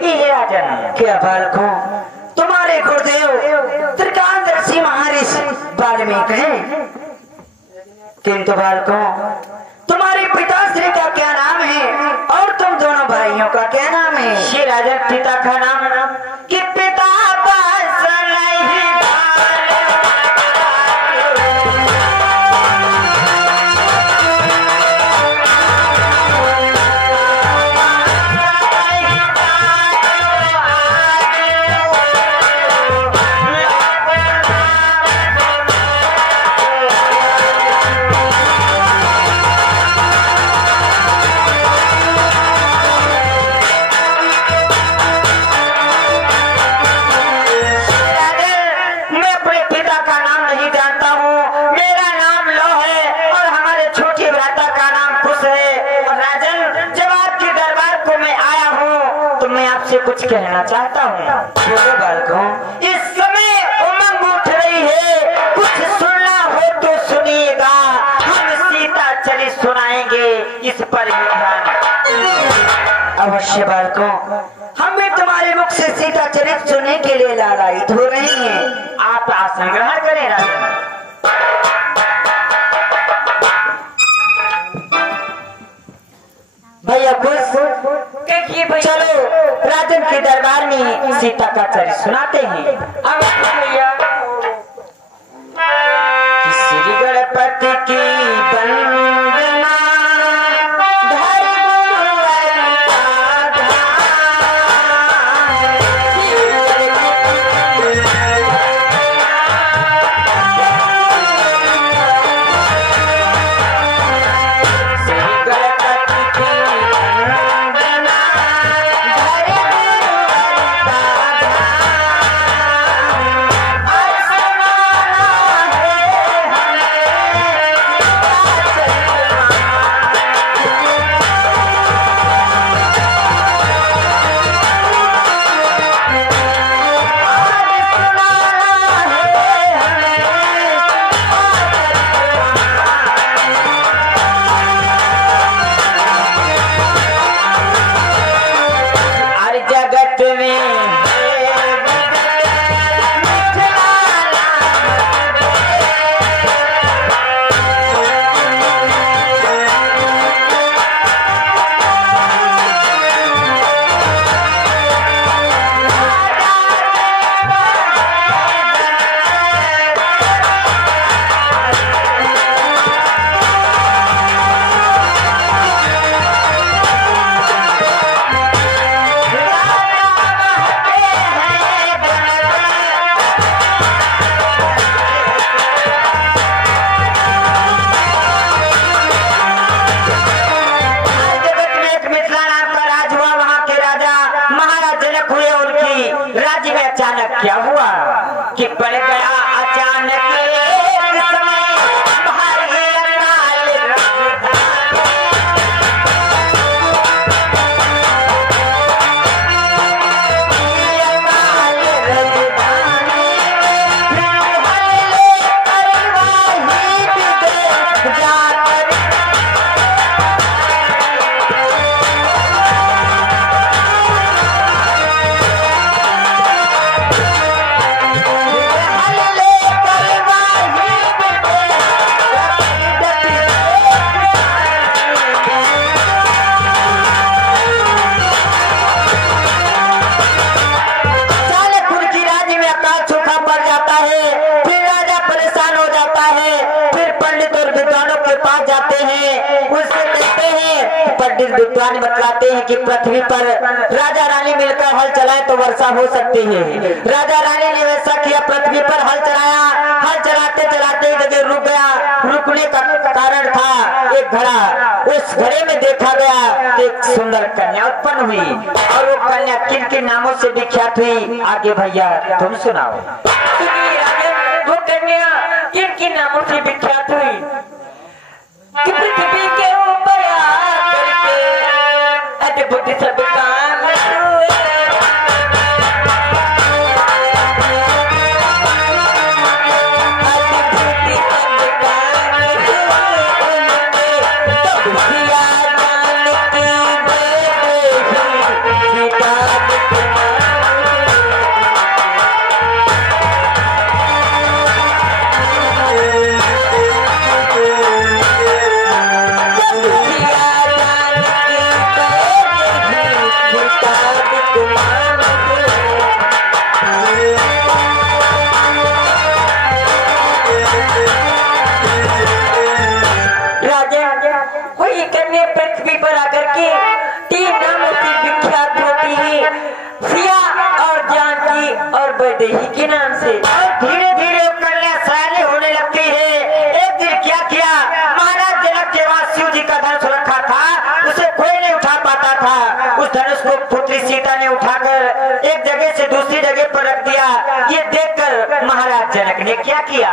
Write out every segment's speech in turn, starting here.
लगी है राजन। क्या बालको, तुम्हारे गुरुदेव त्रिकालदर्शी महर्षि वाल्मीकि हैं, किंतु बालको तुम्हारे पिताश्री का क्या नाम है और तुम दोनों भाइयों का क्या नाम है? श्री राजन पिता का नाम कि पिता कुछ कहना चाहता हूँ। बोलो बालकों, इस समय उमंग उठ रही है, कुछ सुनना हो तो सुनिएगा, हम सीता चरित सुनाएंगे, इस पर अवश्य बालकों, हम भी तुम्हारे मुख से सीता चरित सुनने के लिए लालायित हो रहे हैं। आप आसन ग्रहण करें राजन। भैया चलो राजन के दरबार में सीता का चरित्र सुनाते हैं। अब भैया श्री गणपति की वंदना क्या हुआ कि पड़ गया अचानक विद्वान बतलाते हैं कि पृथ्वी पर राजा रानी मिलकर हल चलाए तो वर्षा हो सकती है। राजा रानी ने वैसा किया, पृथ्वी पर हल चलाया, हल चलाते चलाते जगह रुक गया। रुकने का कारण था एक घड़ा, उस घड़े में देखा गया कि एक सुंदर कन्या उत्पन्न हुई और वो कन्या किन किन नामों से विख्यात हुई, आगे भैया तुम सुनाओ। वो कन्या किन किन नामों से विख्यात हुई? पृथ्वी के ऊपर अद्भुत सब काम हुए, अद्भुत सब काम हुए, तो भैया जान की बेटी सीता की 3 नामों से विख्यात होती है, सिया और जानकी और वैदेही के नाम से। और धीरे धीरे कन्या सयानी होने लगती है। एक दिन क्या किया, महाराज जनक के पास शिव जी का धनुष रखा था, उसे कोई नहीं उठा पाता था। उस धनुष को पुत्री सीता ने उठाकर एक जगह से दूसरी जगह पर रख दिया। ये देखकर महाराज जनक ने क्या किया,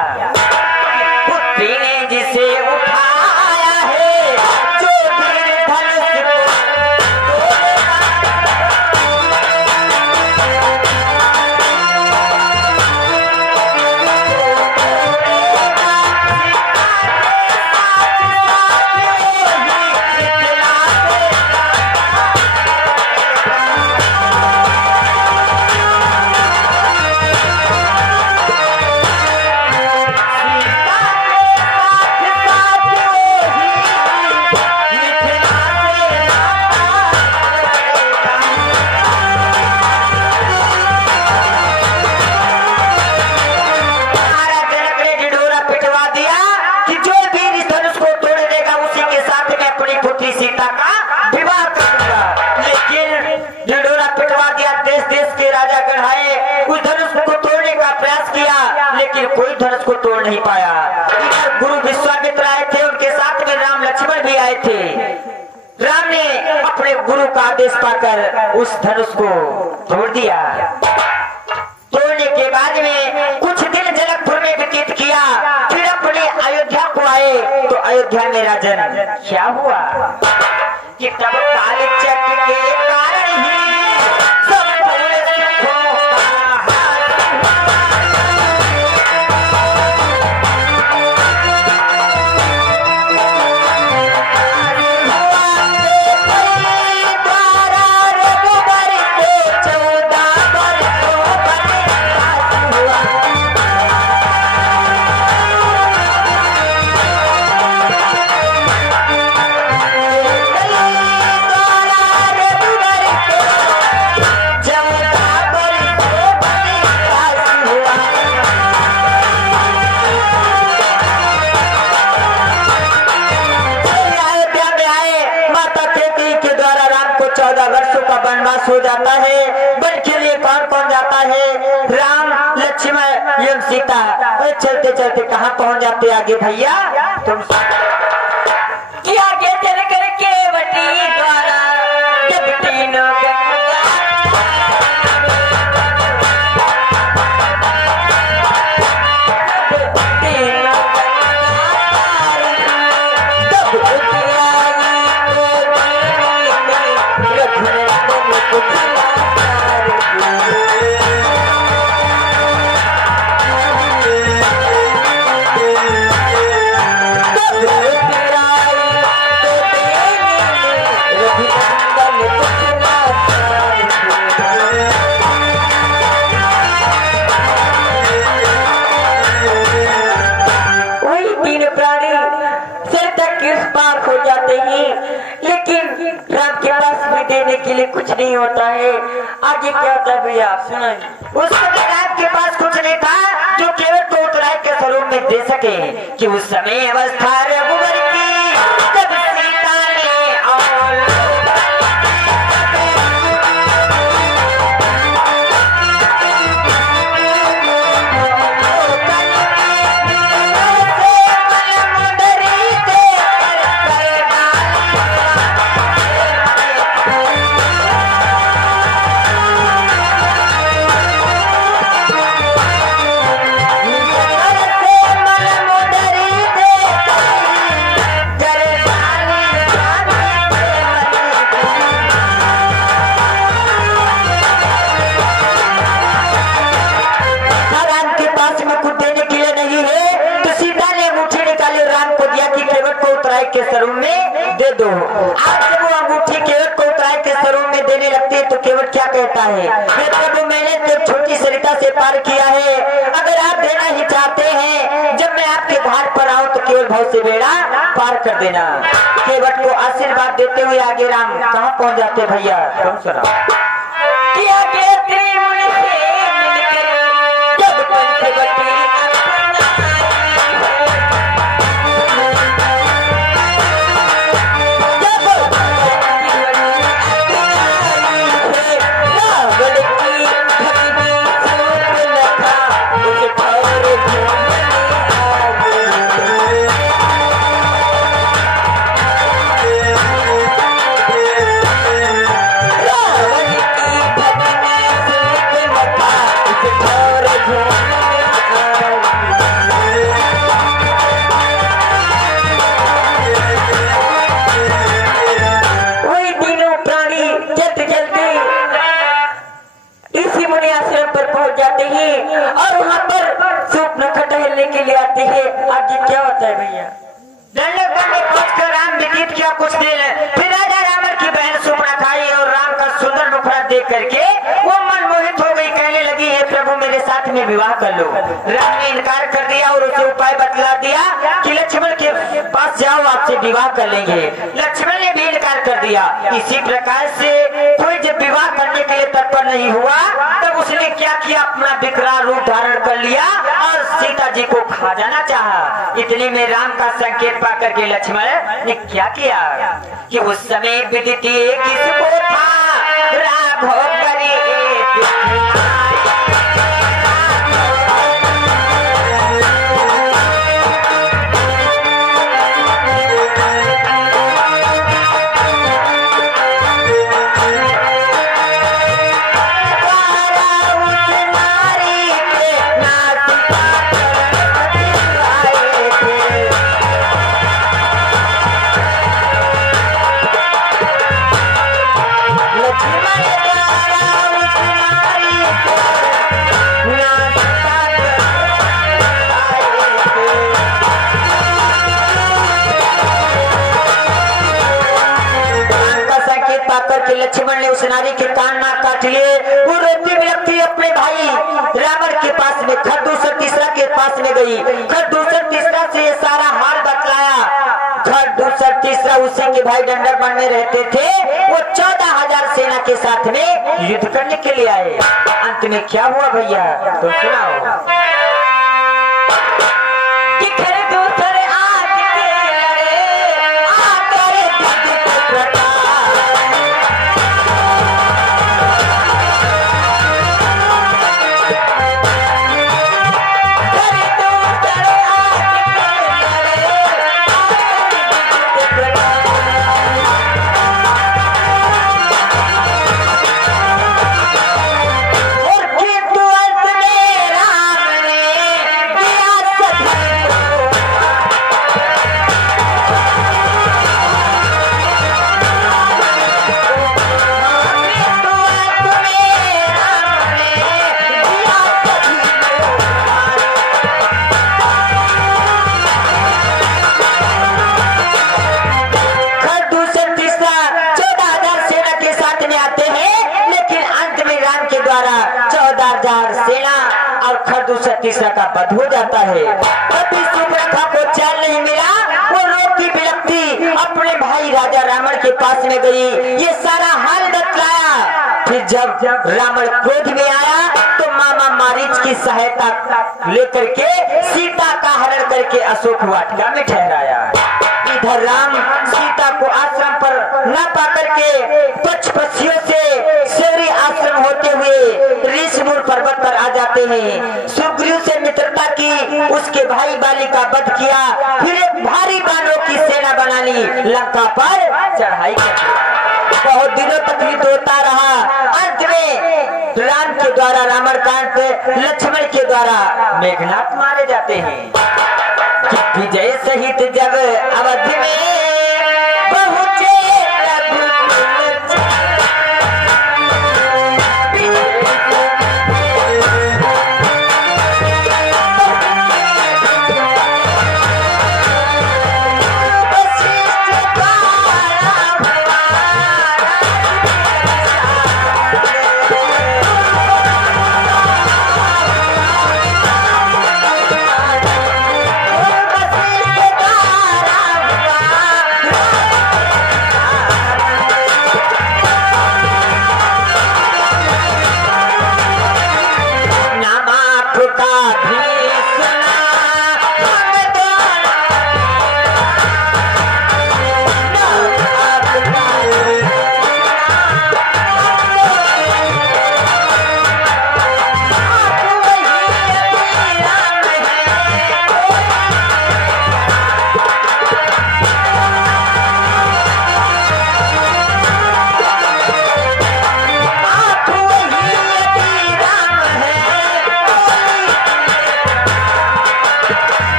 पुत्री ने जिसे उठाया है जो धनुष को सीता का विवाह कर दूंगा। लेकिन ढिढोरा पिटवा दिया, देश देश के राजा गढ़ाए, उस धनुष को तोड़ने का प्रयास किया, लेकिन कोई धनुष को तोड़ नहीं पाया। इधर गुरु विश्वामित्र आए थे, उनके साथ में राम लक्ष्मण भी आए थे। राम ने अपने गुरु का आदेश पाकर उस धनुष को तोड़ दिया। तोड़ने के बाद में कुछ दिन जनकपुर में व्यतीत किया, फिर अपने अयोध्या को आए। तो अयोध्या में राजन क्या हुआ कि तब काल चक्र के कारण ही सब पूरे सुखों का वनवास हो जाता है। वन के लिए कौन कौन जाता है, राम लक्ष्मण एवं सीता। चलते चलते कहाँ पहुँच जाते आगे भैया, तुम कि आगे चल करके वटी द्वारा जब तीनों के लिए कुछ नहीं होता है। आगे क्या होता है भैया आप सुनाइए। उस समय आपके पास कुछ नहीं था जो केवल को उत्तराय के स्वरूप में दे सके, कि उस समय अवस्था रघुवर की तब सीता ने और के स्वरूप में दे दो। आज जब वो अंगूठी केवट को उत्तराय के स्वरूप में देने लगती है तो केवट क्या कहता है, ये प्रभु मैंने तो छोटी सरिता से पार किया है, अगर आप देना ही चाहते हैं, जब मैं आपके घाट पर आऊं तो केवल भव से बेड़ा पार कर देना। केवट को आशीर्वाद देते हुए आगे राम कहाँ पहुँच जाते भैया, तुम सुनाओ। जब पंचवटी मुनि आश्रम पर पहुंच जाते हैं और वहाँ पर सूर्पनखा टहलने के लिए आते हैं। आगे क्या होता है भैया? दंडक में पहुंचकर राम व्यतीत किया कुछ दिन, फिर राजा रावण की बहन सूर्पनखा आई और राम का सुंदर मुखड़ा देख करके वो मनमोहित हो गई। कहने लगी, हे प्रभु मेरे साथ में विवाह कर लो। राम ने इनकार कर दिया और उसे उपाय बतला दिया कि लक्ष्मण के पास जाओ, आपसे विवाह कर लेंगे। लक्ष्मण ने भी इनकार कर दिया। इसी प्रकार से कोई जब विवाह करने के लिए तत्पर नहीं हुआ तब उसने क्या किया, अपना विकराल रूप धारण कर लिया और सीता जी को खा जाना चाहा। इतने में राम का संकेत पाकर के लक्ष्मण ने क्या किया कि उस समय विदित किसको था राघव करे लक्ष्मण ने उस नारी के कान नाक काट लिए। वो रोती बिलखती अपने भाई रावण के पास में खरदूसर तीसरा के पास में गई। खरदूसर तीसरा से ये सारा हाल बतलाया। खरदूसर तीसरा उसी के भाई डंडरबन में रहते थे। वो 14,000 सेना के साथ में युद्ध करने के लिए आए। अंत में क्या हुआ भैया तो सुनाओ। खरदूसर तीसरा का वध हो जाता है। कभी सूर्पनखा को चैन नहीं मिला। वो रोती बिलखती अपने भाई राजा रावण के पास में गई। ये सारा हाल बतलाया। फिर जब रावण क्रोध में आया तो मामा मारीच की सहायता लेकर के सीता का हरण करके अशोक वाटिका में ठहराया। इधर राम सीता को आश्रम पर न पाकर के पक्षियों से शहरी आश्रम होते हुए ऋषिमूल पर्वत पर आ जाते हैं। सुग्रीव से मित्रता की, उसके भाई बाली का वध किया। फिर एक भारी बाणों की सेना बना ली, लंका पर चढ़ाई कर। बहुत दिनों तक युद्ध होता रहा। अंत में राम के द्वारा रावण कांड, लक्ष्मण के द्वारा मेघनाथ मारे जाते हैं। विजय सहित जब अवधि में पहुंचे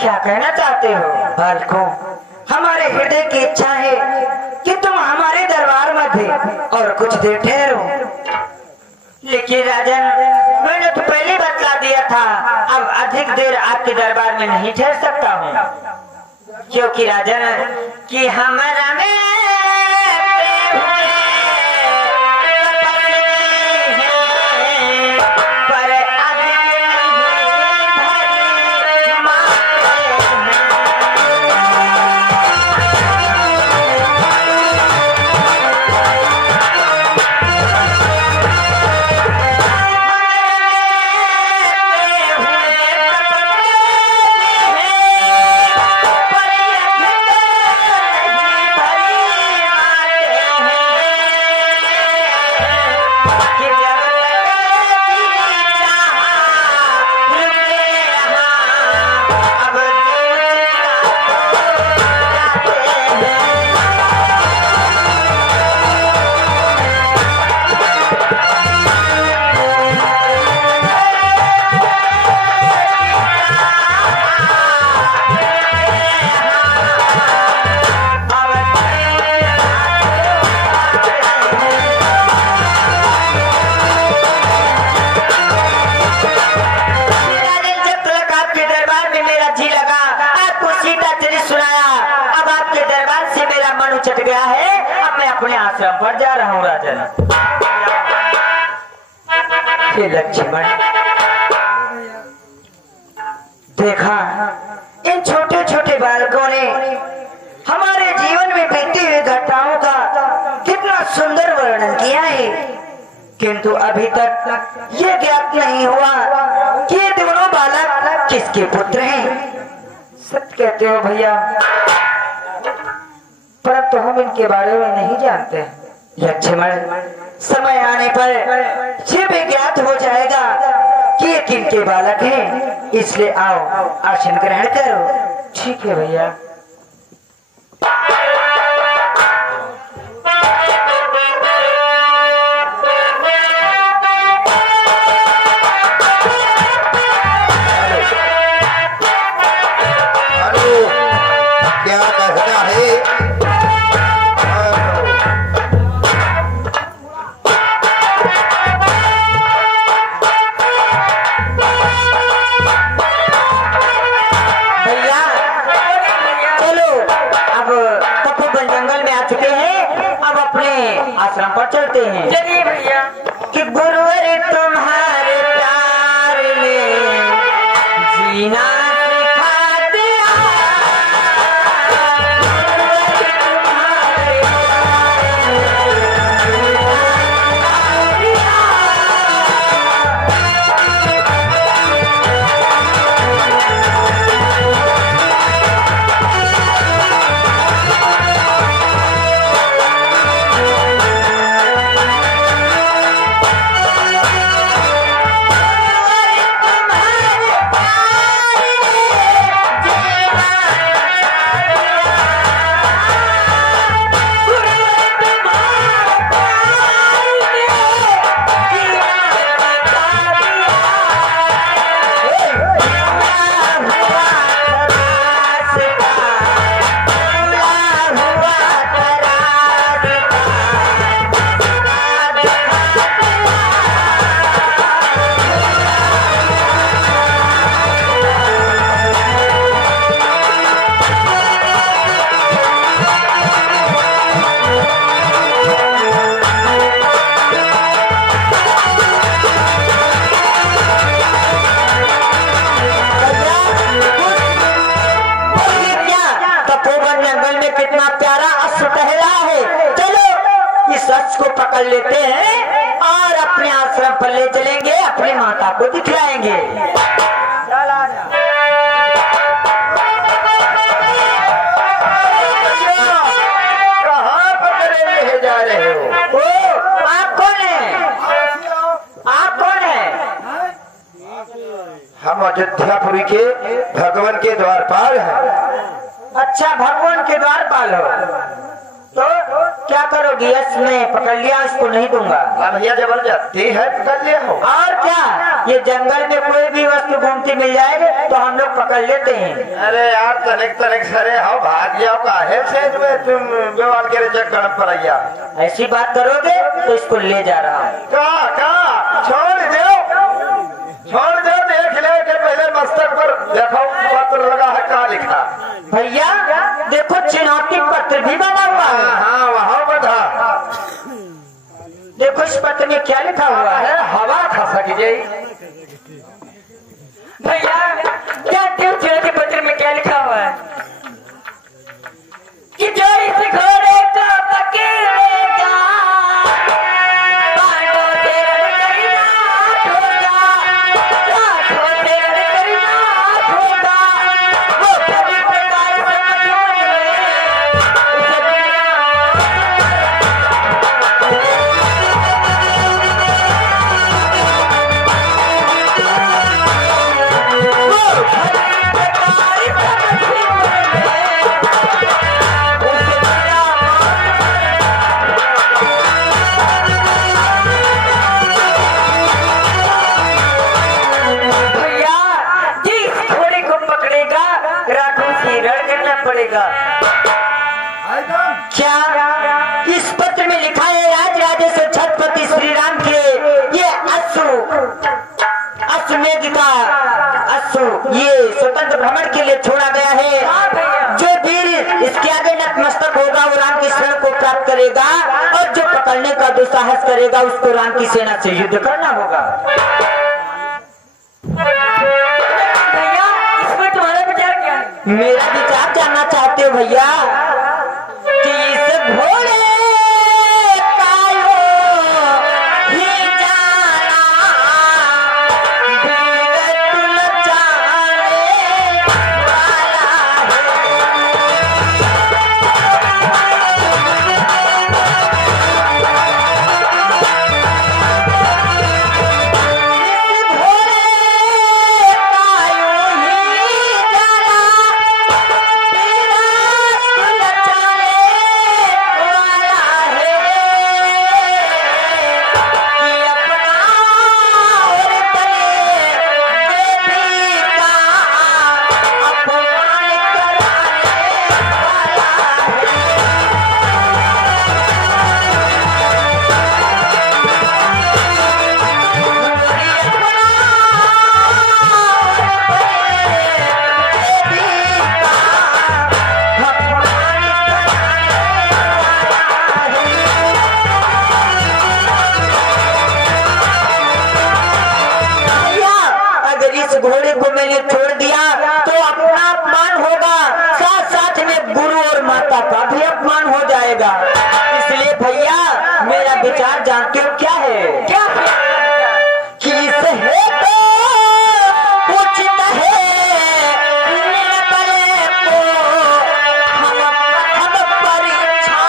क्या कहना चाहते हो? बालकों, हमारे हृदय की इच्छा है कि तुम हमारे दरबार में थे और कुछ देर ठहरो। लेकिन राजन, मैंने तो पहले बतला दिया था, अब अधिक देर आपके दरबार में नहीं ठहर सकता हूँ, क्योंकि राजन कि हमारा में चट गया है। अब मैं अपने आश्रम पर जा रहा हूँ राजन। हे लक्ष्मण, देखा इन छोटे छोटे बालकों ने हमारे जीवन में बीती हुई घटनाओं का कितना सुंदर वर्णन किया है, किंतु अभी तक ये ज्ञात नहीं हुआ कि ये दोनों बालक किसके पुत्र हैं। सत्य कहते हो भैया, परंतु हम इनके बारे में नहीं जानते। लक्ष्मण, समय आने पर ये भी ज्ञात हो जाएगा कि ये किनके बालक हैं, इसलिए आओ आसन ग्रहण करो। ठीक है भैया। क्या कहना है? आश्रम पर चलते हैं। चलिए भैया। कि गुरुवर तुम्हारे प्यार में जीना सिखा दिया, गुरुवर तुम्हारे को पकड़ लेते हैं और अपने आश्रम पर ले चलेंगे, अपनी माता को दिखलाएंगे। कहाँ पकड़े जा रहे हो? आप कौन है? आप कौन है? हम अयोध्यापुरी के भगवान के द्वारपाल हैं। अच्छा, भगवान के द्वारपाल हो। तो क्या करोगी? यस में पकड़ लिया, इसको नहीं दूंगा। अब भैया जबरदस्ती है पकड़ लिया हो। और क्या, ये जंगल में कोई भी वस्तु घूमती मिल जाएगी तो हम लोग पकड़ लेते हैं। अरे यार तनिक तनिक सरे हो भाग जाओ काहे से में तुम बेवाल के चक्कर पर आया। ऐसी बात करोगे तो इसको ले जा रहा हूँ। का छोड़ दो देख ले के पहले मस्तक पर देखो पत्र लगा है का लिखा। भैया देखो चुनौती पत्र भी बना हुआ है। हाँ वहाँ बधा देखो इस पत्र में क्या लिखा हुआ है। हवा खा सकी जाई। भैया क्या चुनौती पत्र में क्या लिखा हुआ है कि जो इस घोड़े को पकड़ेगा बाणों से रणकरना होगा, लाखों से रणकरना होगा, वो सभी प्रकार समझो उसे बिना पड़ेगा। क्या इस पत्र में लिखा है राज राजेश्वर छत्रपति श्री राम के ये अश्वमेध का ये स्वतंत्र भ्रमण के लिए छोड़ा गया है। जो वीर इसके आगे नतमस्तक होगा वो राम की शरण को प्राप्त करेगा और जो पकड़ने का दुस्साहस करेगा उसको राम की सेना से युद्ध करना होगा। भैया इसमें तुम्हारा विचार क्या है? मेरा विचार जानना चाहते हो भैया कि इस घोड़े घोड़े को मैंने छोड़ दिया तो अपना अपमान होगा, साथ साथ में गुरु और माता का भी अपमान हो जाएगा। इसलिए भैया मेरा विचार जानते हो क्या है? क्या कि इस हेतु उचित है निर्भय को हम परीक्षा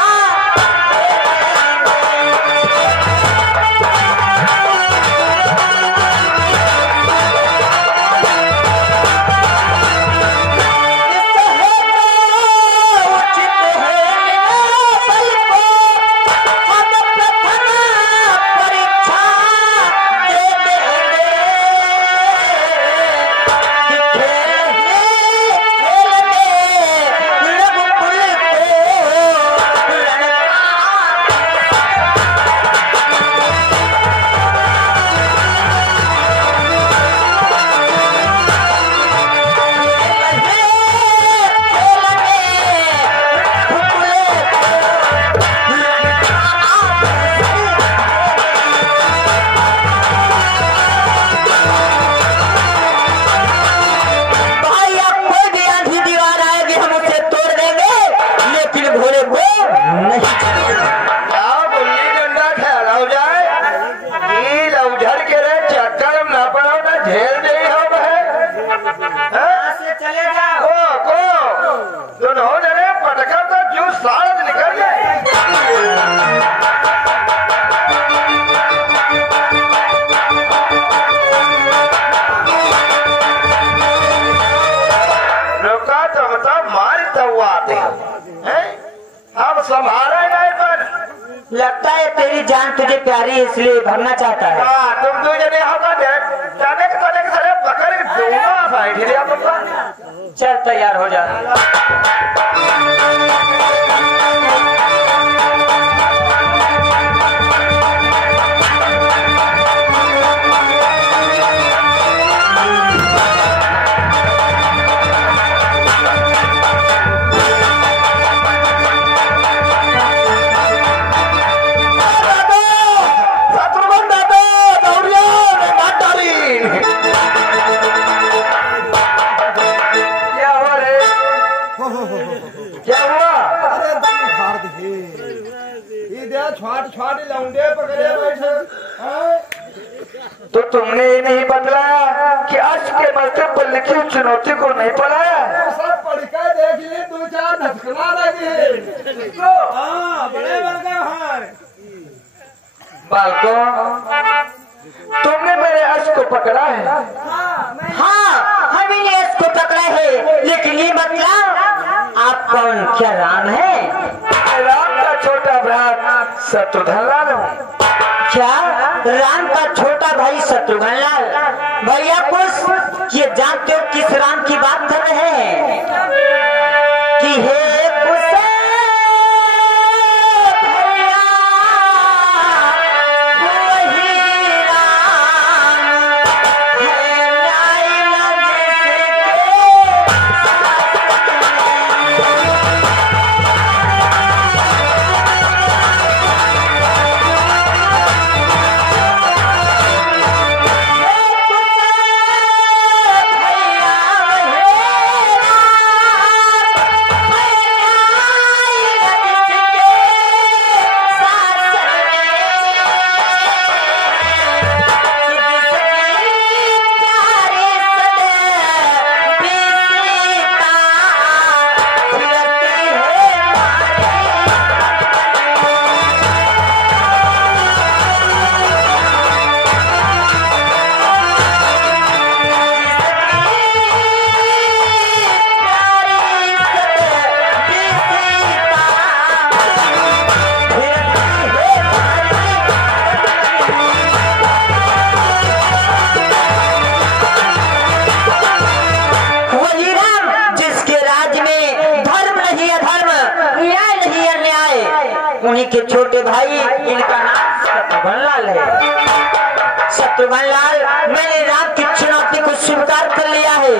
हम संभाले नहीं पर लगता है तेरी जान तुझे प्यारी है इसलिए भरना चाहता है। हाँ, तुम दो जने होगा जाने के सारे पकड़ के दोनों भाई ठीक है पप्पा। चल तैयार हो जा। छाट लौंडे पकड़े बैठे। तो तुमने ये नहीं बतलाया कि आज के मकसद पर लिखी चुनौती को नहीं पढ़ाया? सब पढ़ कर देख लिए, दो चार धक्का लगे। बड़े बालकों, तुमने मेरे अश्क को पकड़ा है। हाँ, हम ही ने इसको पकड़ा है, लेकिन ये मतलब आप कौन? क्या राम है? राम का छोटा भ्रात शत्रुघ्न लाल हूँ। क्या राम का छोटा भाई शत्रुघ्न लाल? भैया कुछ ये जानते हो किस राम की बात कर रहे हैं? कि हे कुछ भैया वही राम है, न्याय न उन्हीं के छोटे भाई, इनका नाम शत्रुघ्न लाल है। शत्रुघ्न लाल, मैंने राम की चुनौती को स्वीकार कर लिया है,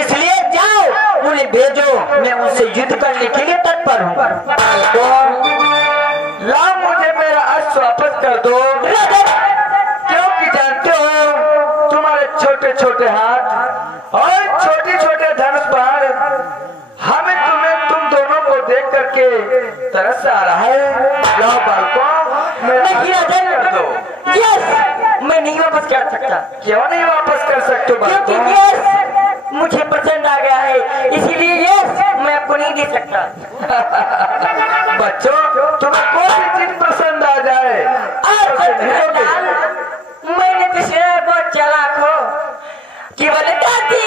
इसलिए जाओ उन्हें भेजो, मैं उनसे युद्ध करने के लिए तत्पर हूँ। लाओ मुझे मेरा अश्व वापस कर दो, क्योंकि जानते हो तुम्हारे छोटे छोटे हाथ और छोटे छोटे धनुष बाण हमें तुम दोनों को देख करके तरस आ रहा है। लाओ बालकों, मेरा कर दो। यस, मैं नहीं वापस कर सकता। क्यों नहीं वापस कर सकते क्योंकि यस मुझे पसंद आ गया है, इसीलिए यस मैं आपको नहीं दे सकता। बच्चों, तुम्हें कोई भी चीज पसंद आ जाए मैंने पिछले बहुत चालाक हो कि बोले दादी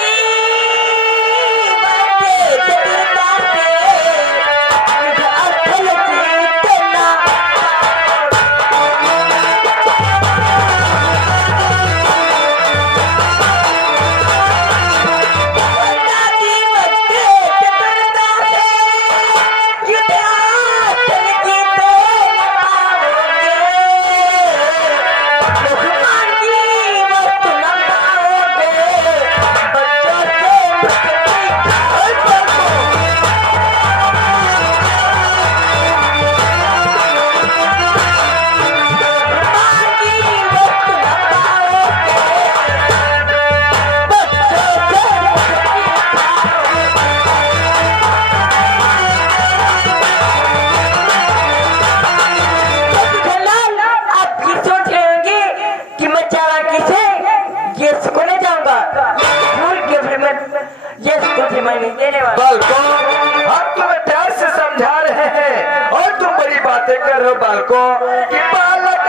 हम तुम्हें प्यार से समझा रहे हैं और तुम बड़ी बातें कर रहे हो बालकों कि बालक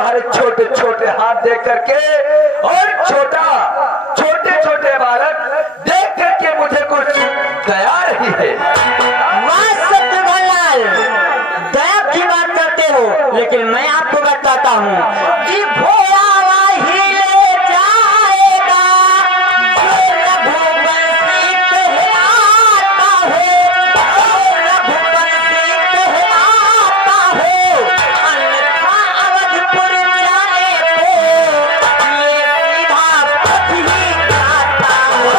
तुम्हारे छोटे छोटे हाथ देख करके और छोटे छोटे बालक देख करके मुझे कुछ दया रही है। दया की बात करते हो, लेकिन मैं आपको बताता हूँ कि भोला वही ले जाएगा जो रघुवंशी कहलाता हो, रघुवंशी कहलाता हो, अन्यथा अवधपुर जाने को ये सीधा पथ ही जाता हो।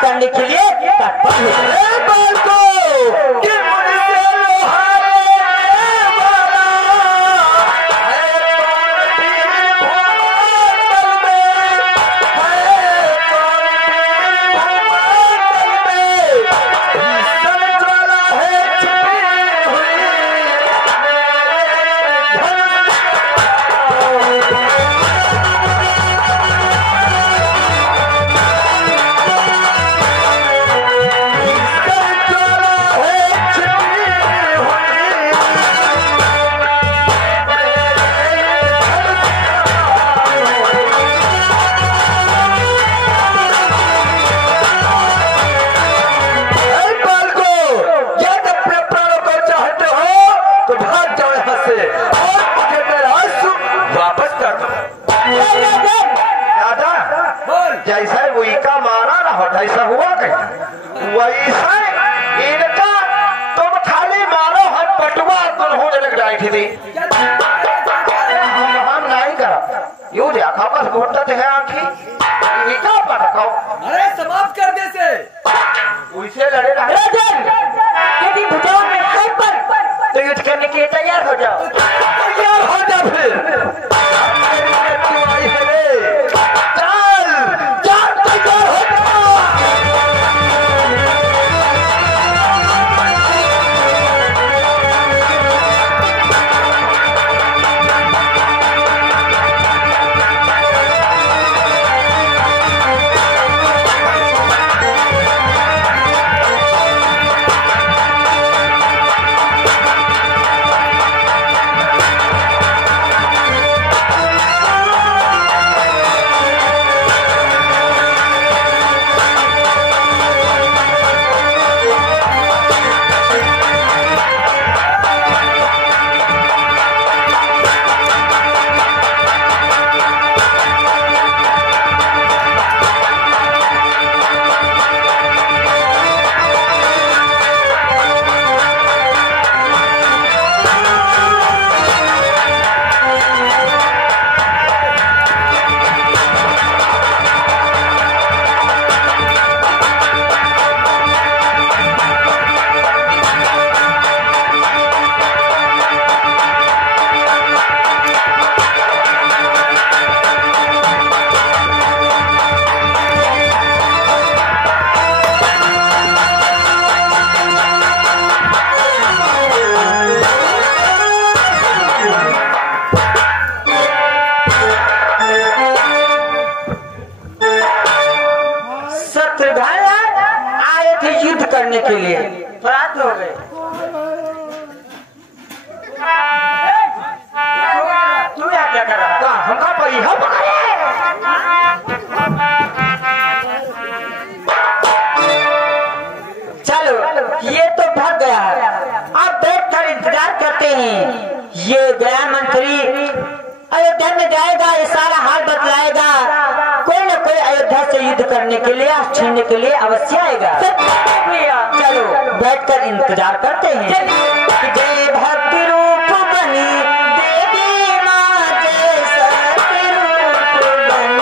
करने के लिए तत्पर हो। जैसा वही का मारा ना होता ऐसा हुआ कहीं वैसा इनका तुम खाली मारो हम पटुआ तुम हो जलक डाई थी हम नहीं करा यू देखा बस घोटत है आंखी इनका पटकाओ। अरे समाप्त कर दे से उसे लड़े रहे यदि भुजाओं में खाई पर तो युद्ध करने के लिए तैयार हो जाओ। तैयार हो जा फिर करने के लिए परात हो गए। तू यहाँ क्या कर रहा था? हमका पहिया पकड़े। चलो ये तो भाग गया है, अब बैठ कर इंतजार करते हैं। ये गया मंत्री अयोध्या में जाएगा, ये सारा हाल बतलाएगा। कोई न कोई अयोध्या से युद्ध करने के लिए, छीनने के लिए अवश्य आएगा। चलो बैठकर इंतजार करते हैं। जय भक्ति रूप बनी देवी माँ, जय सत्य रूप बनी।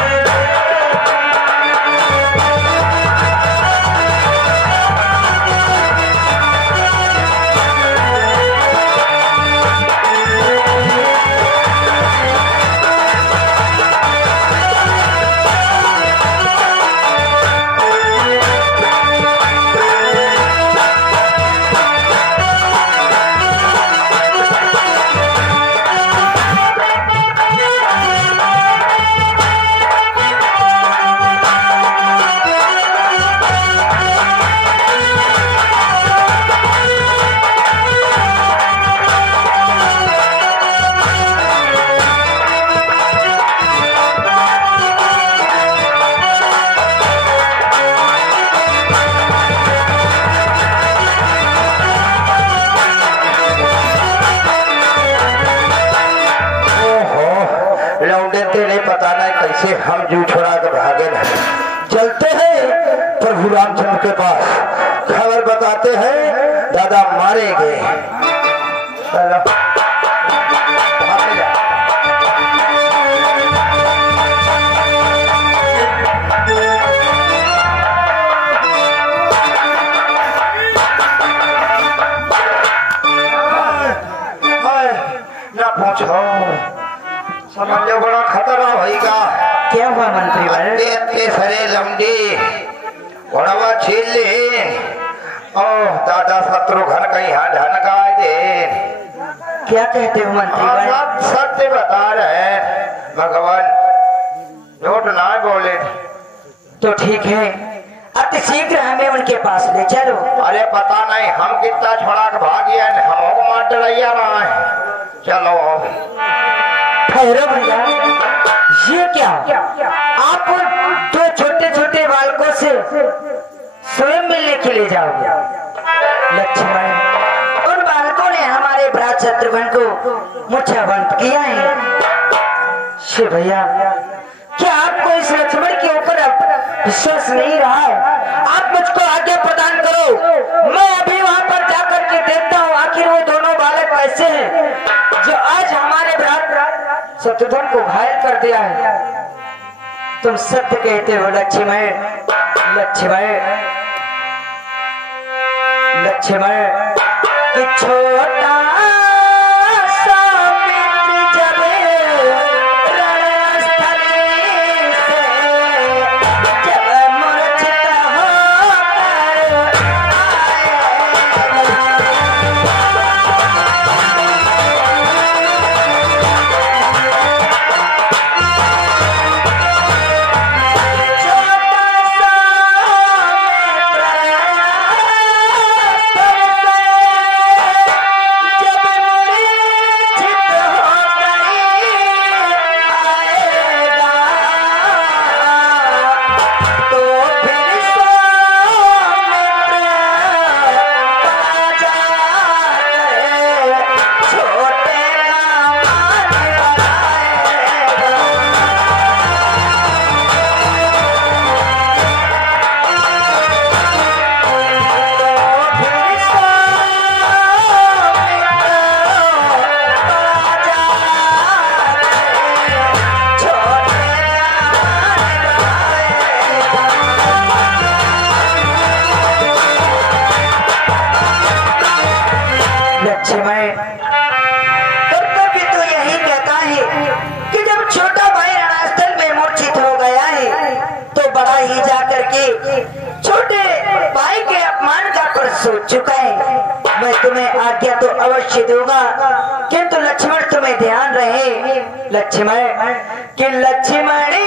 प्रभु रामचंद्र के पास खबर बताते हैं दादा मारे गए। चलो ना पूछो, समझो बड़ा खतरा होगा। क्या हुआ मंत्री भाई? सरे लमडी बड़वा छील ली। ओ दादा शत्रुघ्न कहीं यहाँ ढन गाय दे। क्या कहते हो मंत्री भाई? सब सत्य बता रहे भगवान, झूठ ना बोले। तो ठीक है, अति शीघ्र हमें उनके पास ले चलो। अरे पता नहीं हम कितना छोड़ा के भागिए, हमको मार डरैया रहा है। चलो ठहरो भैया, ये क्या आप दो छोटे छोटे बालकों से स्वयं मिलने के लिए जाओगे? लक्ष्मण, उन बालकों ने हमारे भ्रात शत्रुघ्न को मूर्छाबंद किया है। शिव भैया, क्या आपको इस लक्ष्मण के ऊपर अब विश्वास नहीं रहा है? आप मुझको आज्ञा प्रदान करो, मैं अभी वहां पर जाकर के देखता हूँ आखिर वो दोनों बालक कैसे हैं जो आज हमारे भ्रात शत्रुघ्न को घायल कर दिया है। तुम सत्य कहते हो लक्ष्मण। लक्ष्मण, लक्ष्मण कि छोटा सा मित्र जब रणस्थली से जब मूर्छित होकर कर्तव्य तो यही कहता है कि जब छोटा भाई रणस्थल में मूर्छित हो गया है तो बड़ा ही जाकर के छोटे भाई के अपमान का पर सोच चुका है। मैं तुम्हें आज्ञा तो अवश्य दूंगा, किंतु लक्ष्मण तुम्हें ध्यान रहे लक्ष्मण कि लक्ष्मण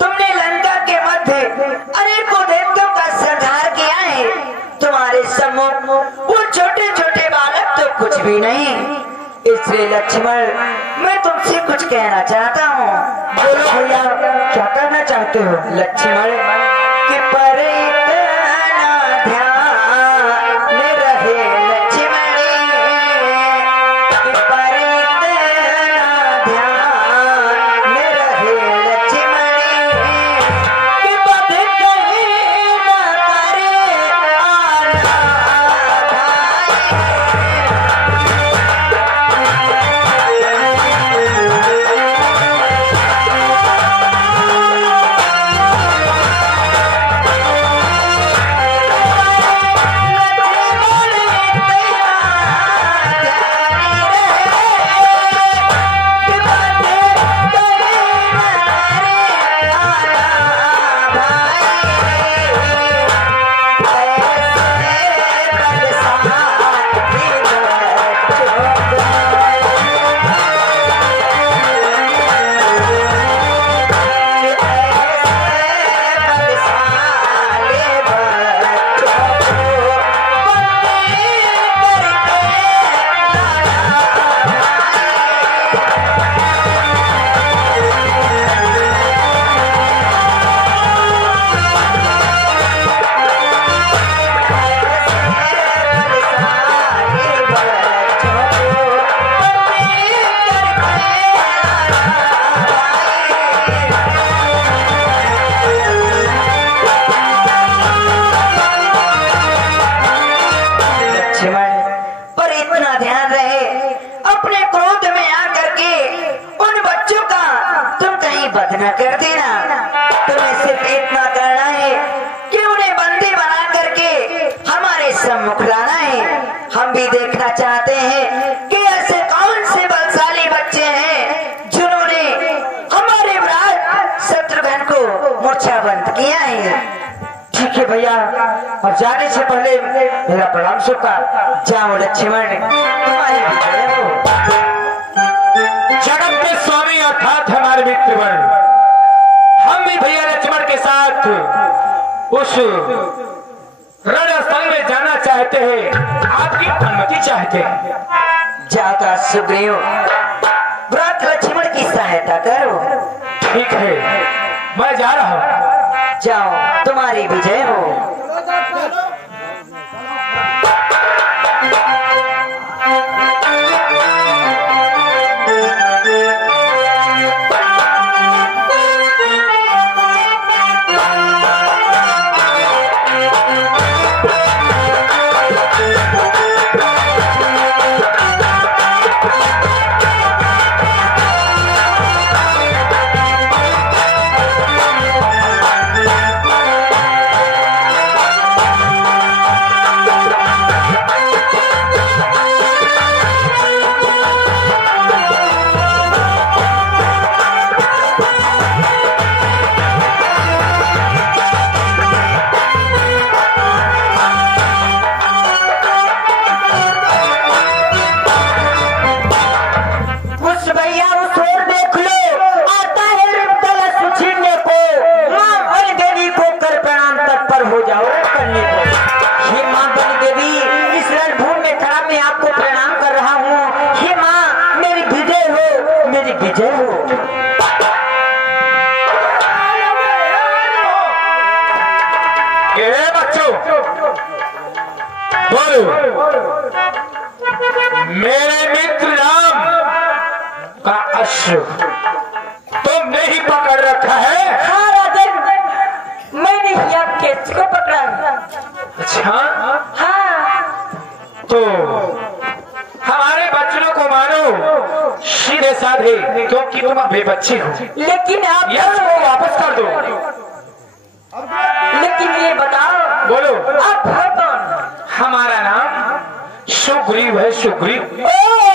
तुमने लंका के मध्य अनेकों देवताओं का संहार किया है। तुम्हारे सम्मुख वो छोटे छोटे बालक तो कुछ भी नहीं। इसलिए लक्ष्मण, मैं तुमसे कुछ कहना चाहता हूँ। बोलो भैया, क्या करना चाहते हो? लक्ष्मण कि पर इतना ध्यान में रहे लक्ष्मणी, कि पर इतना ध्यान में रहे लक्ष्मणी, कि बध कहीं न करे आना जानना चाहते हैं कि ऐसे कौन से बलशाली बच्चे हैं जिन्होंने हमारे युवराज शत्रुघ्न को मूर्छाबंद किया है। ठीक है भैया, और जाने से पहले मेरा प्रणाम स्वीकार। जाओ लक्ष्मण, तुम्हारी विजय हो। जगत के स्वामी अर्थात हमारे मित्रगण, हम भी भैया लक्ष्मण के साथ उस रणस्थल में जाना चाहते हैं, आपकी अनुमति चाहते हैं। जाता सुग्रीव, व्रत लक्ष्मण की सहायता करो। ठीक है, मैं जा रहा हूँ। जाओ, तुम्हारी विजय हो। मेरे मित्र राम का अश्व तुमने ही पकड़ रखा है? हाँ राजन, मैंने ही आपके को पकड़ा है। अच्छा, हाँ, तो हमारे बच्चों को मानो सीधे साधे, क्योंकि तुम अभी बच्चे हो। लेकिन आप इसको वापस कर दो। लेकिन ये बताओ, बोलो, आप है कौन? हमारा नाम सुग्रीव है। सुग्रीव? ओ,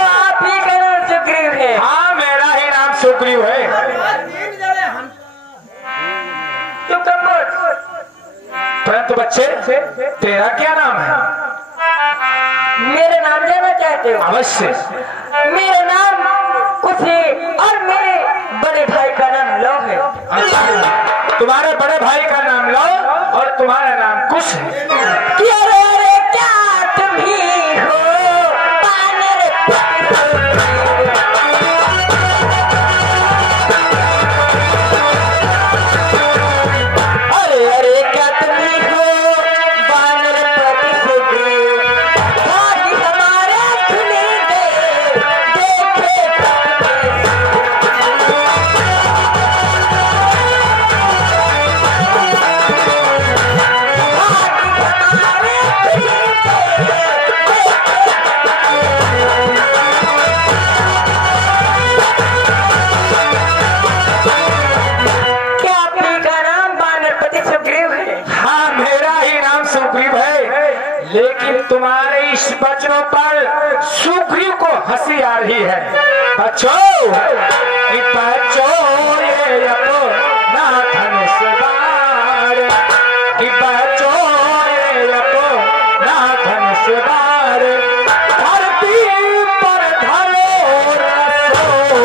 आप ही का नाम सुग्रीव है? हाँ, मेरा ही नाम सुग्रीव है। तो कब परंतु बच्चे, तेरा क्या नाम है? मेरा नाम जानना चाहते हो? अवश्य। मेरा नाम कुछ है और मेरे बड़े भाई का नाम लव है। अच्छा, तुम्हारे बड़े भाई का नाम लव और तुम्हारा नाम कुश है। क्या रे, क्या तुम ही हो बानर अरे अरे, क्या तुम ही हो बानर पति सुग्रीव, भाग्य हमारे खुले गए देखे क्या आपने का नाम बानरपति सुग्रीव है? हाँ, मेरा ही नाम सुग्रीव है, लेकिन तुम्हारे इस बच्चों पर सुग्रीव को हंसी आ रही है। बच्चों, कि बच्चों ये अपना धनुष बाण, कि बच्चों ये अपना धनुष बाण, धरती पर धरो रसो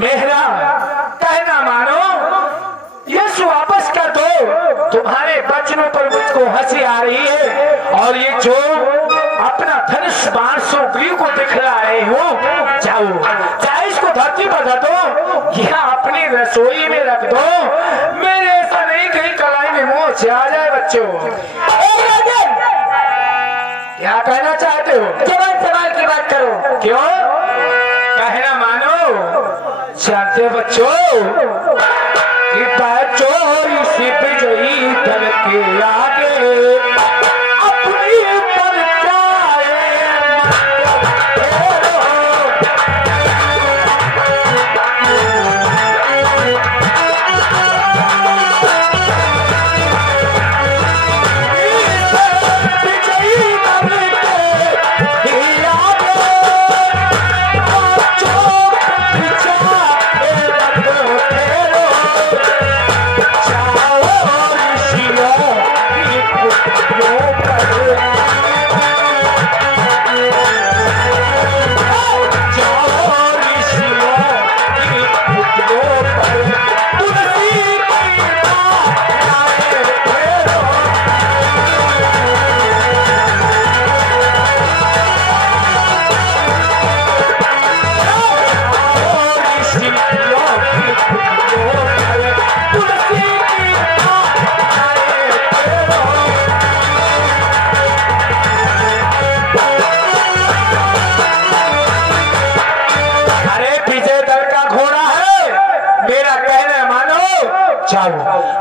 मेरा कहना मानो, यश वापस कर दो। तुम्हारे वचनों पर मुझको हंसी आ रही है, और ये जो अपना धनुष बाण सुग्रीव को दिखला रहे हो, जाओ चाहे इसको धरती पर रख दो या अपनी रसोई में रख दो। मेरे ऐसा नहीं कहीं कलाई में मुंह से आ जाए। बच्चों क्या कहना चाहते हो? जवान सवाल की बात करो। क्यों? कहना मानो। जानते बच्चों कि बच्चों इसी विजयी दल के आगे अपनी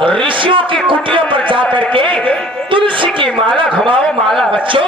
ऋषियों की कुटिया पर जाकर के तुलसी की माला घुमाओ। माला बच्चों